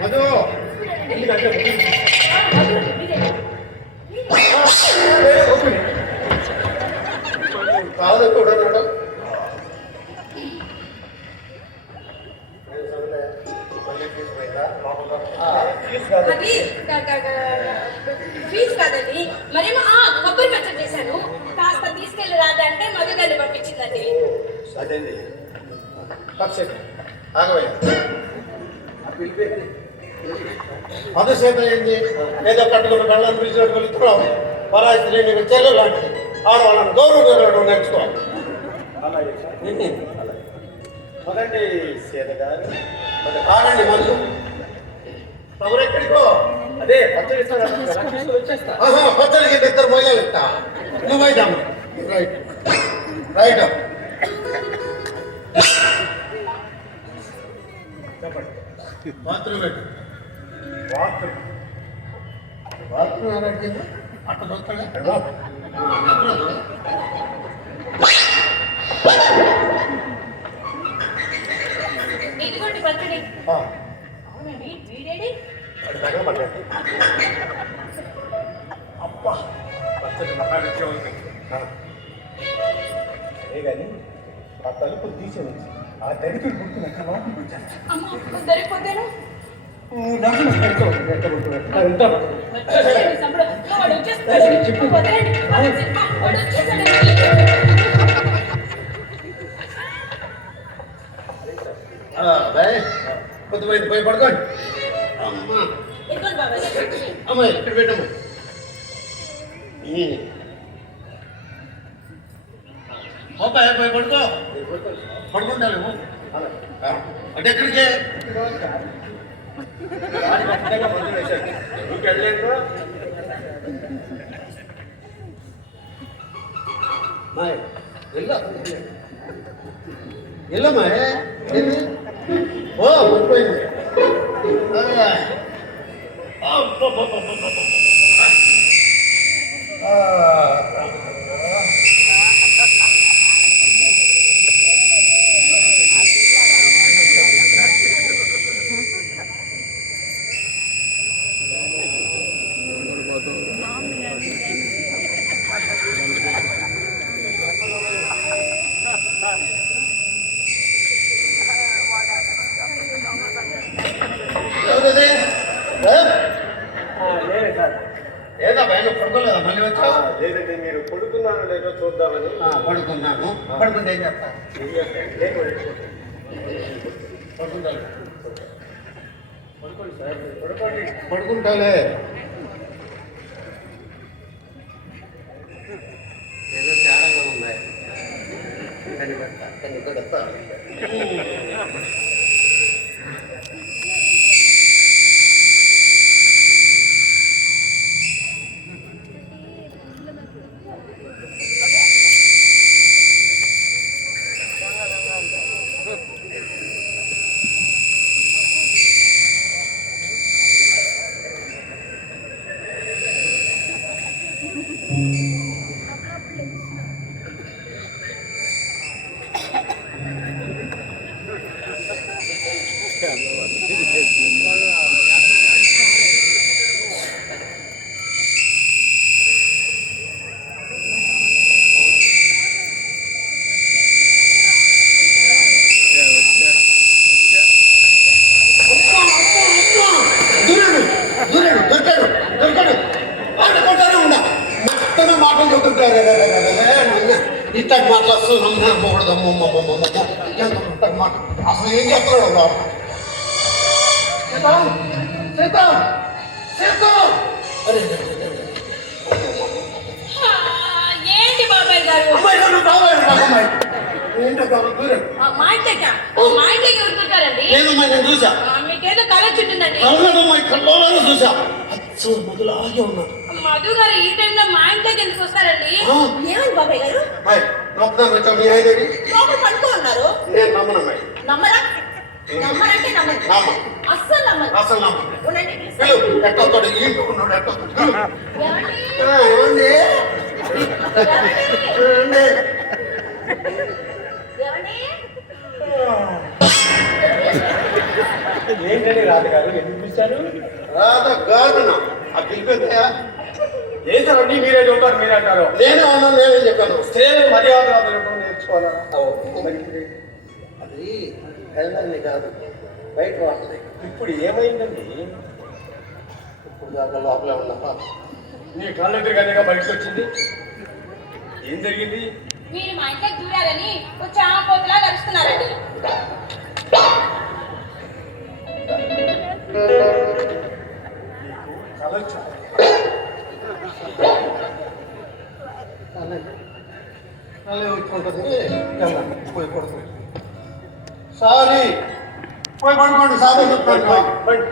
మధు కాదు కూడా ఫీజు కాదండి. మరేమో కొబ్బరి పచ్చడి చేశాను, కాస్త తీసుకెళ్ళి రాదా అంటే మధు గారిని పంపించిందండి. అదేండి ఆగవయ్యా అదసేత ఏంది ఏదో కట్టుకున్న కళ్ళని పిలిచినట్టు వెళ్తున్నావు. పరాయితీ నీకు చెల్లెలు లాంటిది. ఆడవాళ్ళని గౌరవం నేర్చుకోవాలి. అదండి సీత గారు ఆగండి మందు ఎవరెక్కడికో అదే పచ్చడి వచ్చేస్తా. పచ్చడికి ఇద్దరు మొయ్యాలు ఇస్తా. నువ్వైతాము రైట్ రైట్ చెప్పండి. బాత్రూమ్ పెట్టు. బాత్రూమ్ అడిగింది అక్కడ వస్తాడా ఇదిగోండి పచ్చడి. అవునండి, వీడేడి? తగలబడ్డండి. అబ్బా పచ్చడి మకాలు ఇచ్చే ఉంది. అదే కానీ ఆ తలుపులు తీసేవచ్చు. ఆ దరిద్రుడు గుర్తులు ఎక్కడ లోపలికి వచ్చేస్తాను. అమ్మ దొరికిపోతాను. కొద్దిపోయింది పోయి పడుకోండి. అమ్మా అమ్మా ఇక్కడ పెట్టమ్మా. పోపాయ పోయి పడుకో. పడుకుంటాను అంటే ఎక్కడికే వెళ్ళమ్మా. ఓ పడిపోయింది. ఏదా భయ పడుకోలేదా మళ్ళీ వచ్చా? లేదండి, మీరు పడుకున్నారో లేదో చూద్దామని. పడుకున్నాను. పడుకుంటే ఏం చెప్తా? పడుకుంటాను. పడుకోండి సార్, పడుకోండి. పడుకుంటాలే. ఏదో తేడాగా ఉన్నాయి. కనిపెడతా. ఇట్టకి మాట్లాడుతున్నాం. అసలు ఏం చేస్తున్నాడు? ఏంటి బాబాయ్ గారు? మా ఇంటికి వెళ్తుంటారండి. నేను చూసా. మీకేదో కళ చుట్టిందండి. చూసా. మొదలాగే ఉన్నాను. మధు గారు ఈ టైంలో మా ఇంట్లోకి ఎందుకు వస్తారండి? ఏమైంది బాబాయ్ గారు? పడుకో ఉన్నారు. నేను నమ్మనమ్మాయి. నమ్మరా? నమ్మరంటే నమ్మరు. అస్సలు నమ్మరు. అసలు నమ్మరు. ఏంటండి రాజుగారు ఎందుకు పిలిచారు? రాధ గారున ఆ పిలిపిందయా? ఏం సార్ అన్నీ మీరే చెబుతారు మీరే అంటారు. నేనే అన్నాను, నేనే చెప్పాను. స్త్రీలు మర్యాద నేర్చుకోవాలా? అది వెళ్ళని కాదు, బయట వాడుతుంది. ఇప్పుడు ఏమైందండి? ఇప్పుడు దాకా లోపలే ఉన్నా. నీ కళ్ళెదురుగానేగా బయటకు వచ్చింది. ఏం జరిగింది? మీరు మా ఇంట్లోకి దూరారని వచ్చి ఆ పోతులా కలుస్తున్నారండి. కలొచ్చు. అలా వచ్చుకుంటుంది. వెళ్ళండి, పోయి పడుతుంది. సారీ, పోయి పడుకోండి. సారీ చెప్తాను. బయట